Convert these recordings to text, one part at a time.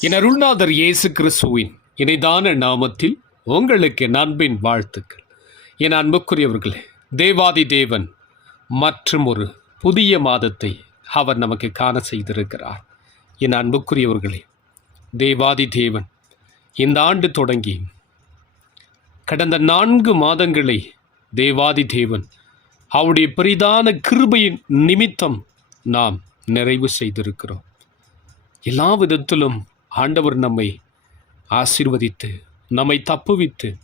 என் அருள்நாதர் இயேசு கிறிஸ்துவின் இணைதான நாமத்தில் உங்களுக்கு என் அன்பின் வாழ்த்துக்கள். என் அன்புக்குரியவர்களே தேவாதி தேவன் மற்றும் ஒரு புதிய மாதத்தை அவர் நமக்கு காண செய்திருக்கிறார். என் அன்புக்குரியவர்களே தேவாதி தேவன் இந்த ஆண்டு தொடங்கி கடந்த நான்கு மாதங்களை தேவாதி தேவன் அவருடைய பெரிதான கிருபையின் நிமித்தம் நாம் நிறைவு செய்திருக்கிறோம். எல்லா விதத்திலும் ஆண்டவர் நம்மை ஆசீர்வதித்து நம்மை தப்புவித்து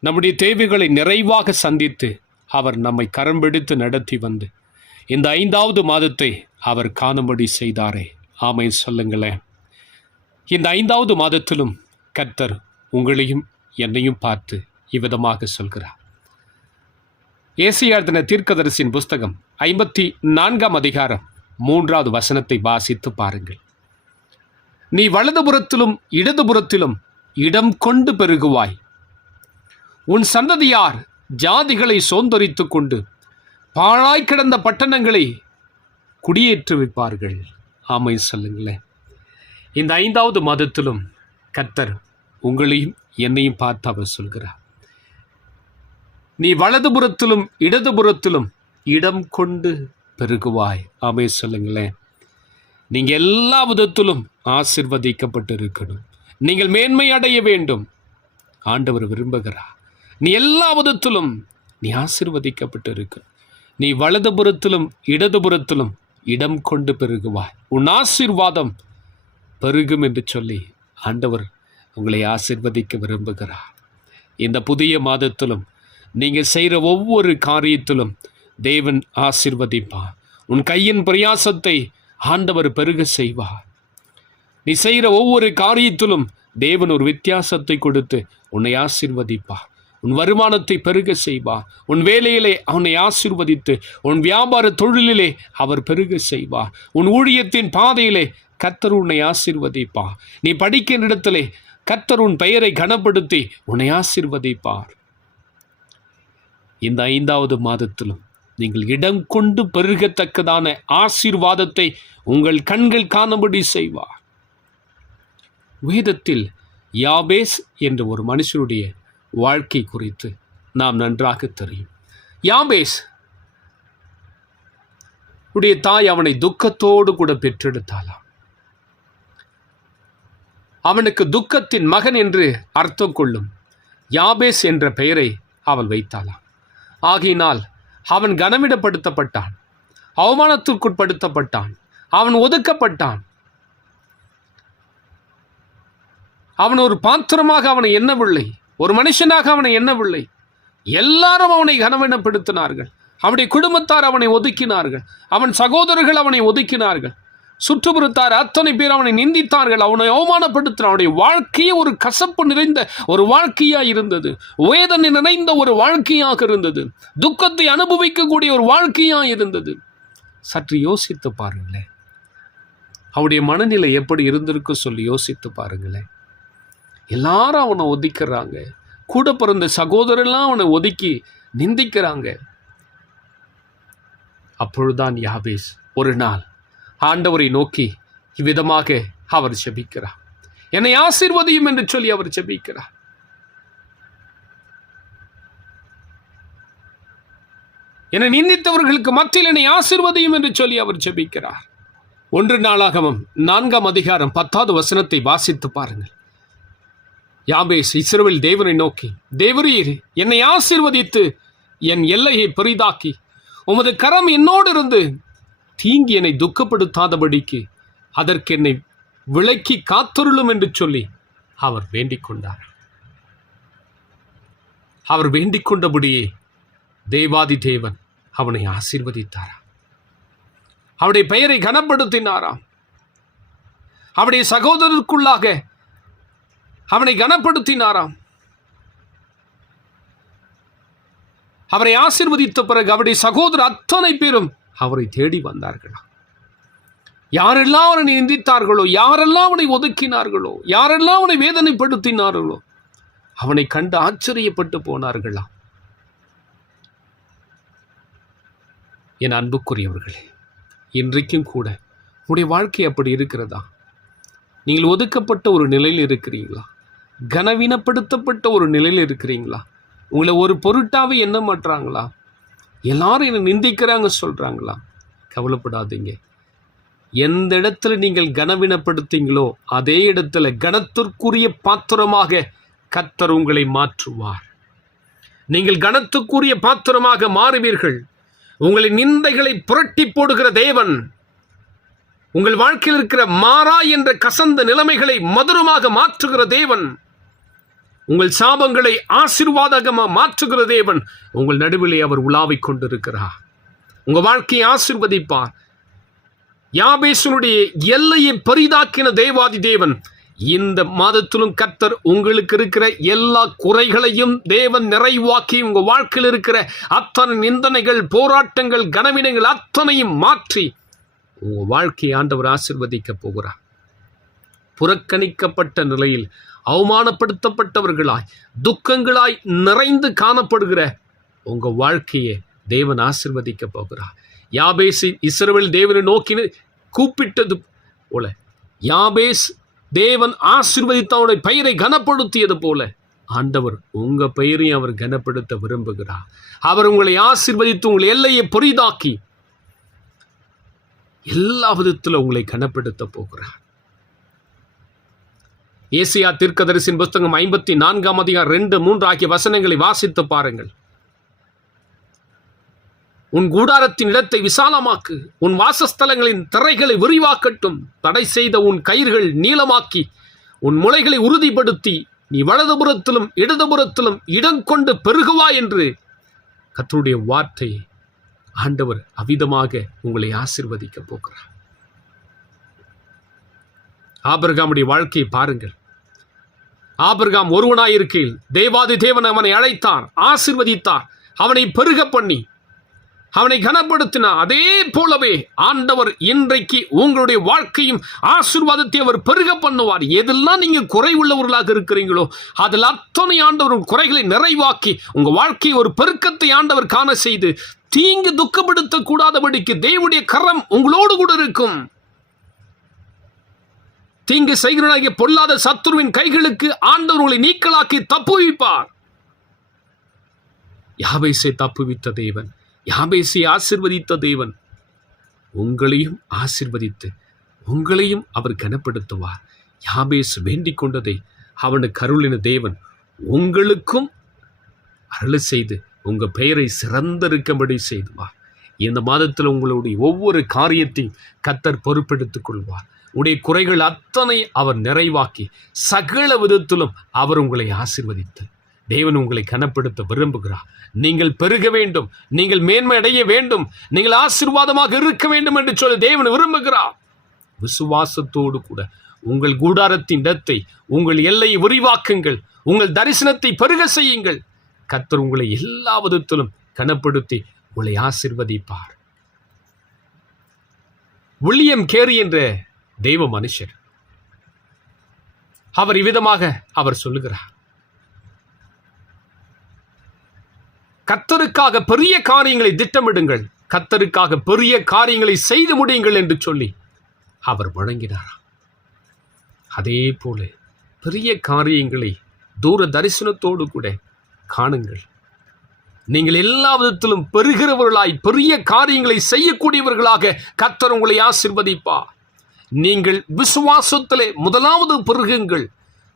நம்முடைய தேவைகளை நிறைவாக சந்தித்து அவர் நம்மை கரம்பெடுத்து நடத்தி வந்து இந்த ஐந்தாவது மாதத்தை அவர் காணும்படி செய்தாரே. ஆமை சொல்லுங்களேன். இந்த ஐந்தாவது மாதத்திலும் கர்த்தர் உங்களையும் என்னையும் பார்த்து இவ்விதமாக சொல்கிறார். ஏசியார் தின தீர்க்கதரிசின் புஸ்தகம் ஐம்பத்தி நான்காம் அதிகாரம் மூன்றாவது வசனத்தை வாசித்து பாருங்கள். நீ வலதுபுறத்திலும் இடதுபுறத்திலும் இடம் கொண்டு பெருகுவாய். உன் சந்ததியார் ஜாதிகளை சோந்தரித்து கொண்டு பாழாய் கிடந்த பட்டணங்களை குடியேற்றுவிப்பார்கள். ஆமை சொல்லுங்களேன். இந்த ஐந்தாவது மாதத்திலும் கர்த்தர் உங்களையும் என்னையும் பார்த்து அவர் சொல்கிறார். நீ வலதுபுறத்திலும் இடதுபுறத்திலும் இடம் கொண்டு பெருகுவாய். அவை சொல்லுங்களேன். நீங்கள் எல்லா விதத்திலும் ஆசிர்வதிக்கப்பட்டு இருக்கணும் நீங்கள் மேன்மை அடைய வேண்டும். ஆண்டவர் விரும்புகிறார். நீ எல்லா விதத்திலும் நீ ஆசிர்வதிக்கப்பட்டு இருக்க நீ வலதுபுறத்திலும் இடதுபுறத்திலும் இடம் கொண்டு பெருகுவாய். உன் ஆசீர்வாதம் பெருகும் என்று சொல்லி ஆண்டவர் உங்களை ஆசிர்வதிக்க விரும்புகிறார். இந்த புதிய மாதத்திலும் நீங்கள் செய்கிற ஒவ்வொரு காரியத்திலும் தேவன் ஆசிர்வதிப்பார். உன் கையின் பிரயாசத்தை ஆண்டவர் பெருக செய்வார். நீ செய்கிற ஒவ்வொரு காரியத்திலும் தேவன் ஒரு வித்தியாசத்தை கொடுத்து உன்னை ஆசிர்வதிப்பார். உன் வருமானத்தை பெருக செய்வார் உன் வேலையிலே அவனை ஆசிர்வதித்து உன் வியாபார தொழிலிலே அவர் பெருக செய்வார் உன் ஊழியத்தின் பாதையிலே கத்தர் உன்னை ஆசிர்வதிப்பார் நீ படிக்கின்ற இடத்திலே கத்தர் உன் பெயரை கனப்படுத்தி உன்னை ஆசிர்வதிப்பார். இந்த ஐந்தாவது மாதத்திலும் நீங்கள் இடம் கொண்டு பெருகத்தக்கதான ஆசீர்வாதத்தை உங்கள் கண்கள் காணும்படி செய்வார் வேதத்தில் யாபேஸ் என்ற ஒரு மனுஷனுடைய வாழ்க்கை குறித்து நாம் நன்றாக தெரியும். யாம்பேஸ் உடைய தாய் அவனை துக்கத்தோடு கூட பெற்றெடுத்தாளாம். அவனுக்கு துக்கத்தின் மகன் என்று அர்த்தம் கொள்ளும் யாபேஸ் என்ற பெயரை அவள் வைத்தாளாம். ஆகையினால் அவன் கனமிடப்படுத்தப்பட்டான் அவமானத்திற்குட்படுத்தப்பட்டான் அவன் ஒதுக்கப்பட்டான். அவன் ஒரு பாத்திரமாக அவனை எண்ணவில்லை. ஒரு மனுஷனாக அவனை எண்ணவில்லை. எல்லாரும் அவனை கனவெனப்படுத்தினார்கள். அவனுடைய குடும்பத்தார் அவனை ஒதுக்கினார்கள். அவன் சகோதரர்கள் அவனை ஒதுக்கினார்கள். சுற்றுப்புறத்தார் அத்தனை பேர் அவனை நிந்தித்தார்கள். அவனை அவமானப்படுத்தின அவனுடைய வாழ்க்கையே ஒரு கசப்பு நிறைந்த ஒரு வாழ்க்கையாக இருந்தது. வேதனை நிறைந்த ஒரு வாழ்க்கையாக இருந்தது. துக்கத்தை அனுபவிக்கக்கூடிய ஒரு வாழ்க்கையாக இருந்தது. சற்று யோசித்து பாருங்களேன். அவருடைய மனநிலை எப்படி இருந்திருக்கு சொல்லி யோசித்து பாருங்களேன். எல்லாரும் அவனை ஒதுக்கிறாங்க. கூட பிறந்த சகோதரெல்லாம் அவனை ஒதுக்கி நிந்திக்கிறாங்க. அப்பொழுதுதான் யாபேஸ் ஒரு நாள் ஆண்டவரை நோக்கி இவ்விதமாக அவர் செபிக்கிறார். என்னை ஆசீர்வதியும் என்று சொல்லி அவர் செபிக்கிறார். என்னை நிந்தித்தவர்களுக்கு மத்தியில் என்னை ஆசிர்வதையும் என்று சொல்லி அவர் செபிக்கிறார். ஒன்று நாளாகவும் நான்காம் அதிகாரம் பத்தாவது வசனத்தை வாசித்து பாருங்கள். யாபேஸ் இஸ்ரவேல் தேவனை நோக்கி தேவரீர் என்னை ஆசீர்வதித்து என் எல்லையை பெரிதாக்கி. உமது கரம் என்னோடு இருந்து தீங்கி என்னை துக்கப்படுத்தாதபடிக்கு அதற்கு என்னை விளக்கி காத்தருளும் என்று சொல்லி அவர் வேண்டிக் கொண்டார். அவர் வேண்டிக் கொண்டபடியே தேவாதி தேவன் அவனை ஆசீர்வதித்தாராம் அவருடைய பெயரை கனப்படுத்தினாராம் அவருடைய சகோதரருக்குள்ளாக அவனை கனப்படுத்தினாராம். அவரை ஆசீர்வதித்த பிறகு அவருடைய சகோதரர் அத்தனை பேரும் அவரை தேடி வந்தார்களாம் யாரெல்லாம் அவனை நிந்தித்தார்களோ யாரெல்லாம் அவனை ஒதுக்கினார்களோ யாரெல்லாம் அவனை வேதனைப்படுத்தினார்களோ அவனை கண்டு ஆச்சரியப்பட்டு போனார்களா? என் அன்புக்குரியவர்களே இன்றைக்கும் கூட உடைய வாழ்க்கை அப்படி இருக்கிறதா? நீங்கள் ஒதுக்கப்பட்ட ஒரு நிலையில் இருக்கிறீங்களா? கனவீனப்படுத்தப்பட்ட ஒரு நிலையில் இருக்கிறீங்களா? உங்களை ஒரு பொருட்டாவே என்ன மாட்டுறாங்களா எல்லாரும் என்னை நிந்திக்கிறாங்க சொல்கிறாங்களா கவலைப்படாதீங்க. எந்த இடத்துல நீங்கள் கனவீனப்படுத்தீங்களோ அதே இடத்துல கனத்திற்குரிய பாத்திரமாக கத்தர் உங்களை மாற்றுவார். நீங்கள் கனத்துக்குரிய பாத்திரமாக மாறுவீர்கள். உங்களின் நிந்தைகளை புரட்டி போடுகிற தேவன் உங்கள் வாழ்க்கையில் இருக்கிற மாறா என்ற கசந்த நிலைமைகளை மதுரமாக மாற்றுகிற தேவன் உங்கள் சாபங்களை ஆசீர்வாதகமாக மாற்றுகிற தேவன் உங்கள் நடுவிலே அவர் உலாவிக் கொண்டிருக்கிறார். உங்கள் வாழ்க்கையை ஆசிர்வதிப்பார். யாபேசனுடைய எல்லையை பெரிதாக்கின தேவாதி தேவன் இந்த மாதத்திலும் கத்தர் உங்களுக்கு இருக்கிற எல்லா குறைகளையும் தேவன் நிறைவாக்கி உங்க வாழ்க்கையில் இருக்கிற அத்தனை நிந்தனைகள் போராட்டங்கள் கனவினங்கள் அத்தனையும் மாற்றி உங்க வாழ்க்கையை ஆண்டவர் ஆசிர்வதிக்க போகிறார். புறக்கணிக்கப்பட்ட நிலையில் அவமானப்படுத்தப்பட்டவர்களாய் துக்கங்களாய் நிறைந்து காணப்படுகிற உங்க வாழ்க்கையை தேவன் ஆசிர்வதிக்க போகிறார். யாபேசி இஸ்ரவேல் தேவனை நோக்கி கூப்பிட்டது போல யாபேஸ் தேவன் ஆசிர்வதித்த அவனுடைய பெயரை கனப்படுத்தியது போல ஆண்டவர் உங்க பெயரையும் அவர் கனப்படுத்த விரும்புகிறார். அவர் உங்களை ஆசிர்வதித்து உங்களை எல்லையை பொரிதாக்கி எல்லா விதத்தில் உங்களை கனப்படுத்த போகிறார். ஏசியா தீர்க்கதரிசின் புஸ்தகம் ஐம்பத்தி நான்காம் அதிகாரம் ரெண்டு மூன்று ஆகிய வசனங்களை வாசித்து பாருங்கள். உன் கூடாரத்தின் இடத்தை விசாலமாக்கு உன் வாசஸ்தலங்களின் திரைகளை விரிவாக்கட்டும். தடை செய்த உன் கயிர்கள் நீளமாக்கி உன் முளைகளை உறுதிப்படுத்தி நீ வலதுபுறத்திலும் இடதுபுறத்திலும் இடம் கொண்டு பெருகுவா என்று கத்தருடைய வார்த்தை ஆண்டவர் அவிதமாக உங்களை ஆசிர்வதிக்கப் போகிறார். ஆபிரகாமுடைய வாழ்க்கையை பாருங்கள். ஆபிரகாம் ஒருவனாயிருக்கையில் தேவாதி தேவன் அவனை அழைத்தான் ஆசிர்வதித்தார் அவனை பெருக பண்ணி அவனை கனப்படுத்தினார். அதே போலவே ஆண்டவர் இன்றைக்கு உங்களுடைய வாழ்க்கையும் ஆசீர்வாதத்தை அவர் பெருக பண்ணுவார். எதெல்லாம் நீங்கள் குறை உள்ளவர்களாக இருக்கிறீங்களோ அதில் அத்தனை ஆண்டவர் குறைகளை நிறைவாக்கி உங்கள் வாழ்க்கையை ஒரு பெருக்கத்தை ஆண்டவர் காண செய்து தீங்கு துக்கப்படுத்தக்கூடாதபடிக்கு தேவனுடைய கரம் உங்களோடு கூட இருக்கும். தீங்கு செய்கிறனாகிய பொல்லாத சத்துருவின் கைகளுக்கு ஆண்டவர் உங்களை நீக்கலாக்கி தப்புவிப்பார். யாபேசை தப்புவித்த தேவன் யாபேசை ஆசிர்வதித்த தேவன் உங்களையும் ஆசிர்வதித்து உங்களையும் அவர் கனப்படுத்துவார். யாபேஸ் வேண்டிக் கொண்டதை அவனுக்கு அருளின தேவன் உங்களுக்கும் அருள் செய்து உங்க பெயரை சிறந்திருக்கும்படி செய்துவார். இந்த மாதத்தில் உங்களுடைய ஒவ்வொரு காரியத்தையும் கத்தர் பொறுப்பெடுத்துக் கொள்வார். உடைய குறைகள் அத்தனை அவர் நிறைவாக்கி சகல விதத்திலும் அவர் உங்களை ஆசிர்வதித்து தேவன் உங்களை கனப்படுத்த விரும்புகிறார். நீங்கள் பெருக வேண்டும் நீங்கள் மேன்மை அடைய வேண்டும் நீங்கள் ஆசீர்வாதமாக இருக்க வேண்டும் என்று சொல்லி தேவன் விரும்புகிறார். விசுவாசத்தோடு கூட உங்கள் கூடாரத்தின் இடத்தை உங்கள் எல்லையை விரிவாக்குங்கள் உங்கள் தரிசனத்தை பெருக செய்யுங்கள். கத்தர் உங்களை எல்லா விதத்திலும் கனப்படுத்தி உங்களை ஆசிர்வதிப்பார். வில்லியம் கேரி என்ற தெய்வ மனுஷர். அவர் இவ்விதமாக அவர் சொல்லுகிறார். கத்தருக்காக பெரிய காரியங்களை திட்டமிடுங்கள். கத்தருக்காக பெரிய காரியங்களை செய்து முடியுங்கள் என்று சொல்லி அவர் வழங்கினார் அதே போல பெரிய காரியங்களை தூர தரிசனத்தோடு கூட காணுங்கள். நீங்கள் எல்லா விதத்திலும் பெறுகிறவர்களாய் பெரிய காரியங்களை செய்யக்கூடியவர்களாக கத்தர் உங்களை ஆசிர்வதிப்பார். நீங்கள் விசுவாசத்திலே முதலாவது பெருகுங்கள்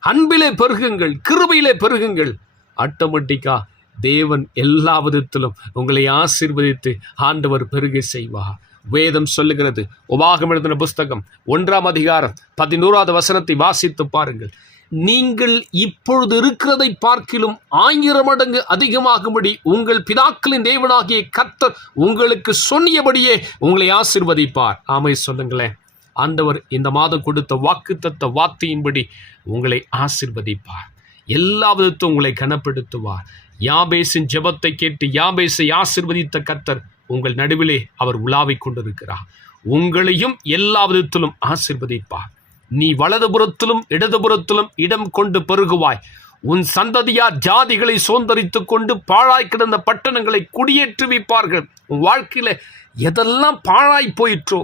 அன்பிலே பெருகுங்கள் கிருபையிலே பெருகுங்கள். ஆட்டோமேட்டிக்கா தேவன் எல்லா விதத்திலும் உங்களை ஆசீர்வதித்து ஆண்டவர் பெருக செய்வார். வேதம் சொல்லுகிறது உபாகம் எழுதின புஸ்தகம் ஒன்றாம் அதிகாரம் பதினோராவது வசனத்தை வாசித்து பாருங்கள். நீங்கள் இப்பொழுது இருக்கிறதை பார்க்கிலும் ஆயிரம் மடங்கு அதிகமாகும்படி உங்கள் பிதாக்களின் தேவனாகிய கர்த்தர் உங்களுக்கு சொன்னியபடியே உங்களை ஆசிர்வதிப்பார். ஆமை சொல்லுங்களேன். ஆண்டவர் இந்த மாதம் கொடுத்த வாக்குத்தத்த வார்த்தையின்படி உங்களை ஆசிர்வதிப்பார். எல்லா விதத்தும் உங்களை கனப்படுத்துவார். யாபேசின் ஜெபத்தை கேட்டு யாபேசை ஆசிர்வதித்த கத்தர் உங்கள் நடுவிலே அவர் உலாவிக் கொண்டிருக்கிறார். உங்களையும் எல்லா விதத்திலும் ஆசிர்வதிப்பார். நீ வலதுபுறத்திலும் இடதுபுறத்திலும் இடம் கொண்டு பெருகுவாய். உன் சந்ததியார் ஜாதிகளை சுதந்திரித்துக் கொண்டு பாழாய் கிடந்த பட்டணங்களை குடியேற்றுவிப்பார்கள். உன் வாழ்க்கையில் எதெல்லாம் பாழாய் போயிற்றோ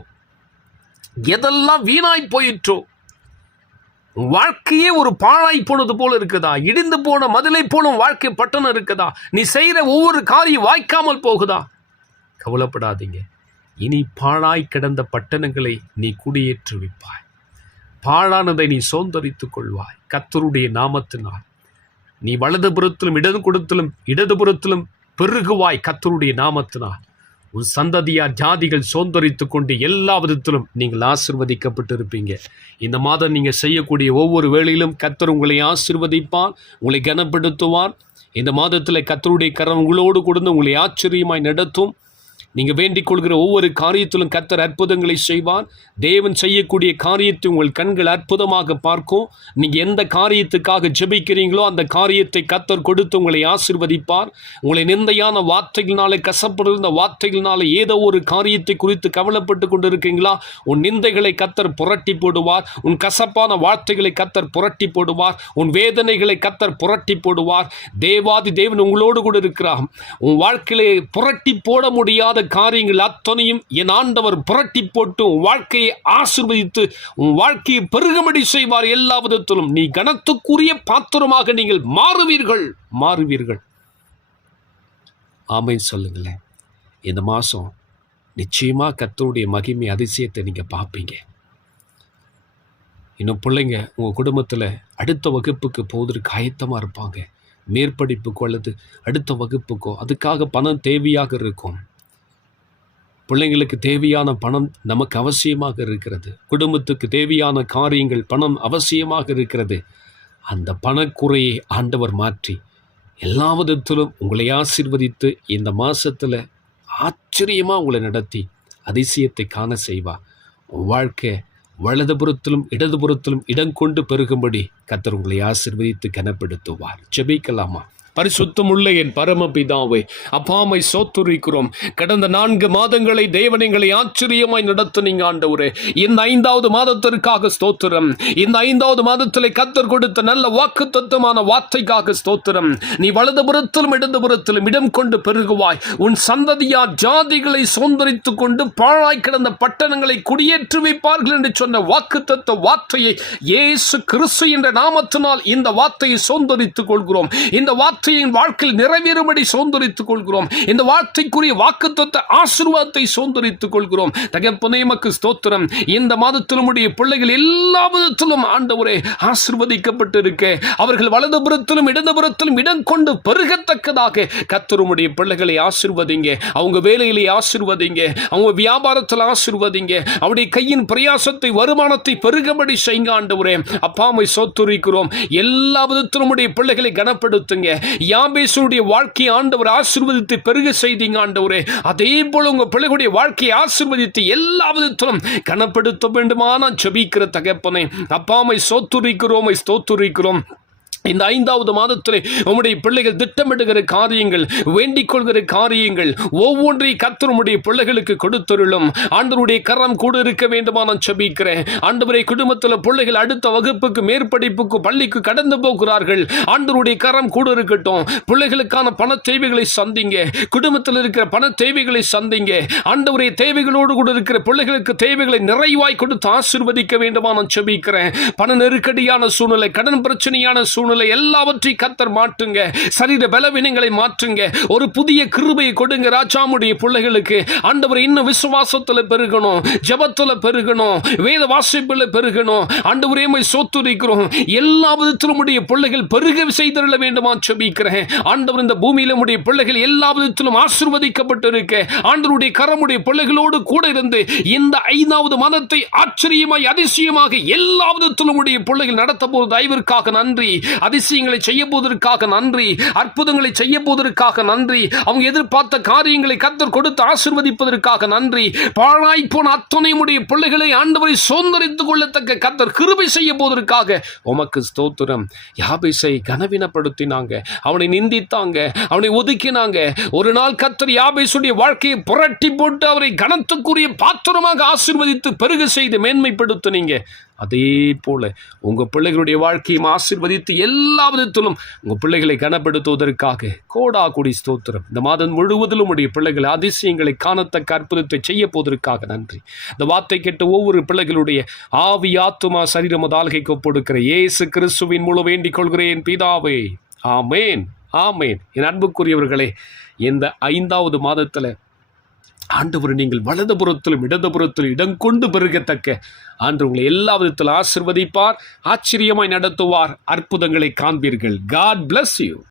எதெல்லாம் வீணாய் போயிற்றோ? வாழ்க்கையே ஒரு பாழாய் போனது போல இருக்குதா? இடிந்து போன மதிலை போலும் வாழ்க்கை பட்டணம் இருக்குதா? நீ செய்கிற ஒவ்வொரு காரியம் வாய்க்காமல் போகுதா? கவலைப்படாதீங்க. இனி பாழாய் கிடந்த பட்டணங்களை நீ குடியேற்றுவிப்பாய் பாழானதை நீ சோந்தரித்துக் கொள்வாய். கத்தருடைய நாமத்தினால். நீ வலதுபுறத்திலும் இடது குடத்திலும் இடதுபுறத்திலும் பெருகுவாய் கத்தருடைய நாமத்தினால். உன் சந்ததியார் ஜாதிகள் சோந்தரித்து கொண்டு எல்லா விதத்திலும் நீங்கள் ஆசிர்வதிக்கப்பட்டிருப்பீங்க. இந்த மாதம் நீங்கள் செய்யக்கூடிய ஒவ்வொரு வேளையிலும் கத்தர் உங்களை ஆசிர்வதிப்பார் உங்களை கனப்படுத்துவார். இந்த மாதத்தில் கத்தருடைய கரம் உங்களோடு கொடுத்து உங்களை ஆச்சரியமாய் நடத்தும். நீங்கள் வேண்டிக் கொள்கிற ஒவ்வொரு காரியத்திலும் கத்தர் அற்புதங்களை செய்வார். தேவன் செய்யக்கூடிய காரியத்தை உங்கள் கண்கள் அற்புதமாக பார்க்கும். நீங்கள் எந்த காரியத்துக்காக ஜெபிக்கிறீங்களோ அந்த காரியத்தை கத்தர் கொடுத்து உங்களை ஆசிர்வதிப்பார். உங்களை நிந்தையான வார்த்தைகளினாலே கசப்படுகிற வார்த்தைகளினால ஏதோ ஒரு காரியத்தை குறித்து கவலைப்பட்டு கொண்டு இருக்கீங்களா உன் நிந்தைகளை கத்தர் புரட்டி போடுவார். உன் கசப்பான வார்த்தைகளை கத்தர் புரட்டி போடுவார். உன் வேதனைகளை கத்தர் புரட்டி போடுவார். தேவாதி தேவன் உங்களோடு கூட இருக்கிறார். உன் வாழ்க்கையிலே புரட்டி போட முடியாத காரியங்கள் அத்தனையும் என் ஆண்டவர் புரட்டி போட்டு உன் வாழ்க்கையை ஆசிர்வதித்து உன் வாழ்க்கையை பெருகமடி செய்வார் எல்லா விதத்திலும். நீ கனத்துக்குரிய பாத்திரமாக நீங்கள் மாறுவீர்கள் மாறுவீர்கள். ஆமை சொல்லுங்களேன். இந்த மாதம் நிச்சயமாக கத்தருடைய மகிமை அதிசயத்தை நீங்கள் பார்ப்பீங்க. இன்னும் பிள்ளைங்க உங்கள் குடும்பத்தில் அடுத்த வகுப்புக்கு போவதற்கு ஆயத்தமாக இருப்பாங்க. மேற்படிப்புக்கோ அல்லது அடுத்த வகுப்புக்கோ அதுக்காக பணம் தேவையாக இருக்கும். பிள்ளைங்களுக்கு தேவையான பணம் நமக்கு அவசியமாக இருக்கிறது. குடும்பத்துக்கு தேவையான காரியங்கள் பணம் அவசியமாக இருக்கிறது. அந்த பணக்குறையை ஆண்டவர் மாற்றி எல்லா விதத்திலும் உங்களை ஆசீர்வதித்து இந்த மாதத்தில் ஆச்சரியமாக உங்களை நடத்தி அதிசயத்தை காண செய்வா. வாழ்க்கை வலதுபுறத்திலும் இடதுபுறத்திலும் இடம் கொண்டு பெருகும்படி கத்தர் உங்களை ஆசீர்வதித்து கனப்படுத்துவார். ஜெபிக்கலாமா? பரிசுத்தமுள்ள என் பரமபிதாவே அப்பாமை சோத்துரிக்கிறோம். கடந்த நான்கு மாதங்களை தேவன் எங்களை ஆச்சரியமாய் நடத்துனீங்க ஆண்டவரே. இந்த ஐந்தாவது மாதத்திற்காக ஸ்தோத்திரம். இந்த ஐந்தாவது மாதத்தில் கத்தர் கொடுத்த நல்ல வாக்கு தத்துவமான வார்த்தைக்காக ஸ்தோத்திரம். நீ வலதுபுறத்திலும் இடதுபுறத்திலும் இடம் கொண்டு பெருகுவாய். உன் சந்ததியார் ஜாதிகளை சுதந்திரித்துக் கொண்டு பாழாய் கிடந்த பட்டணங்களை குடியேற்றி வைப்பார்கள் என்று சொன்ன வாக்கு தத்துவ வார்த்தையை இயேசு கிறிஸ்து என்ற நாமத்தினால் இந்த வார்த்தையை சுதந்திரித்துக் கொள்கிறோம். இந்த வார்த்தையின் வாழ்க்கையில் நிறைவேறும்படி சுதந்திரித்துக் கொள்கிறோம். இந்த வார்த்தைக்குரிய வாக்குத்தத்த ஆசீர்வாதத்தை சுதந்திரித்துக் கொள்கிறோம். தகப்பனே மக்கு ஸ்தோத்திரம். இந்த மாதத்திலும் உடைய பிள்ளைகள் எல்லா விதத்திலும் ஆண்டவரே ஆசிர்வதிக்கப்பட்டு இருக்க அவர்கள் வலதுபுறத்திலும் இடதுபுறத்திலும் இடம் கொண்டு பெருகத்தக்கதாக கத்தருமுடைய பிள்ளைகளை ஆசிர்வதிங்க. அவங்க வேலையிலே ஆசிர்வதிங்க. அவங்க வியாபாரத்தில் ஆசிர்வதிங்க. அவருடைய கையின் பிரயாசத்தை வருமானத்தை பெருகபடி செய்யுங்க ஆண்டவரே. அப்பாமை சோத்துரிக்கிறோம் எல்லா விதத்திலும் உடைய பிள்ளைகளை கனப்படுத்துங்க. யாபேசுடைய வாழ்க்கையை ஆண்டவர் ஆசிர்வதித்து பெருக செய்தீங்க ஆண்டவரே. அதே போல உங்க பிள்ளைகளுடைய வாழ்க்கையை ஆசிர்வதித்து எல்லா விதத்திலும் கனப்படுத்த வேண்டுமா? நான் தகப்பனை. அப்பாமை சோத்துரிக்கிறோமை ஸ்தோத்துரிக்கிறோம். இந்த ஐந்தாவது மாதத்திலே உம்முடைய பிள்ளைகள் திட்டமிடுகிற காரியங்கள் வேண்டிக் கொள்கிற காரியங்கள் ஒவ்வொன்றை கத்தருடைய பிள்ளைகளுக்கு கொடுத்தருளும். ஆண்டவருடைய கரம் கூட இருக்க வேண்டுமா நான் செபிக்கிறேன். ஆண்டவரை குடும்பத்தில் பிள்ளைகள் அடுத்த வகுப்புக்கு மேற்படிப்புக்கு பள்ளிக்கு கடந்து போகிறார்கள். ஆண்டவருடைய கரம் கூட இருக்கட்டும். பிள்ளைகளுக்கான பண தேவைகளை சந்திங்க. குடும்பத்தில் இருக்கிற பண தேவைகளை சந்திங்க. ஆண்டவருடைய தேவைகளோடு கூட இருக்கிற பிள்ளைகளுக்கு தேவைகளை நிறைவாய் கொடுத்து ஆசிர்வதிக்க வேண்டுமா நான் செபிக்கிறேன். பண நெருக்கடியான சூழ்நிலை கடன் பிரச்சனையான சூழ்நிலை எல்லாவற்றையும் கத்தர் மாற்றுங்க. சரீர பலவீனங்களை மாற்றுங்க. ஒரு புதிய கிருபையை கொடுங்க ராஜாமுடைய பிள்ளைகளுக்கு. ஆண்டவர் இன்னும் விசுவாசத்துல பெருகணும். ஜெபத்துல பெருகணும். வேத வாசிப்பில் பெருகணும். ஆண்டவரே சோத்துரிக்கிறோம். எல்லா விதத்திலும் உடைய பிள்ளைகள் பெருக செய்திருள்ள வேண்டுமா செபிக்கிறேன் ஆண்டவர் இந்த பூமியில் உடைய பிள்ளைகள் எல்லா விதத்திலும் ஆசிர்வதிக்கப்பட்டிருக்க. ஆண்டவருடைய கரமுடைய பிள்ளைகளோடு கூட இருந்து இந்த ஐந்தாவது மதத்தை ஆச்சரியமாய் அதிசயமாக எல்லா விதத்திலும் உடைய பிள்ளைகள் நடத்த போது தயவிற்காக நன்றி. அதிசயங்களை செய்ய போவதற்காக நன்றி அற்புதங்களை செய்ய போவதற்காக நன்றி அவங்க எதிர்பார்த்த காரியங்களை கத்தர் கொடுத்து ஆசிர்வதிப்பதற்காக நன்றி. பாழாய் போன அத்துணையுடைய பிள்ளைகளை ஆண்டவரை சுதந்திரித்துக் கொள்ளத்தக்க கத்தர் கிருபை செய்ய போவதற்காக உமக்கு ஸ்தோத்திரம். யாபேசை கனவீனப்படுத்தினாங்க அவனை நிந்தித்தாங்க அவனை ஒதுக்கினாங்க. ஒரு நாள் கத்தர் யாபேசுடைய வாழ்க்கையை புரட்டி போட்டு அவரை கனத்துக்குரிய பாத்திரமாக ஆசிர்வதித்து பெருக செய்து மேன்மைப்படுத்தினீங்க. அதே போல உங்கள் பிள்ளைகளுடைய வாழ்க்கையும் ஆசிர்வதித்து எல்லா விதத்திலும் உங்கள் பிள்ளைகளை கனப்படுத்துவதற்காக கோடா கொடி ஸ்தோத்திரம். இந்த மாதம் முழுவதிலும் உடைய பிள்ளைகள் அதிசயங்களை காணத்தக்க அற்புதத்தை செய்ய போவதற்காக நன்றி. இந்த வார்த்தை கேட்ட ஒவ்வொரு பிள்ளைகளுடைய ஆவி ஆத்துமா சரீரம் ஆள்கைக்கு ஒப்படுக்கிற இயேசு கிறிஸ்துவின் மூலம் வேண்டிக் கொள்கிறேன் பிதாவே. ஆமேன் ஆமேன். என் அன்புக்குரியவர்களே இந்த ஐந்தாவது மாதத்தில் ஆண்டவர் நீங்கள் வலதுபுறத்திலும் இடதுபுறத்திலும் இடம் கொண்டு பெருகத்தக்க. ஆண்டு உங்களை எல்லா விதத்திலும் ஆசிர்வதிப்பார் ஆச்சரியமாய் நடத்துவார் அற்புதங்களை காண்பீர்கள். God bless you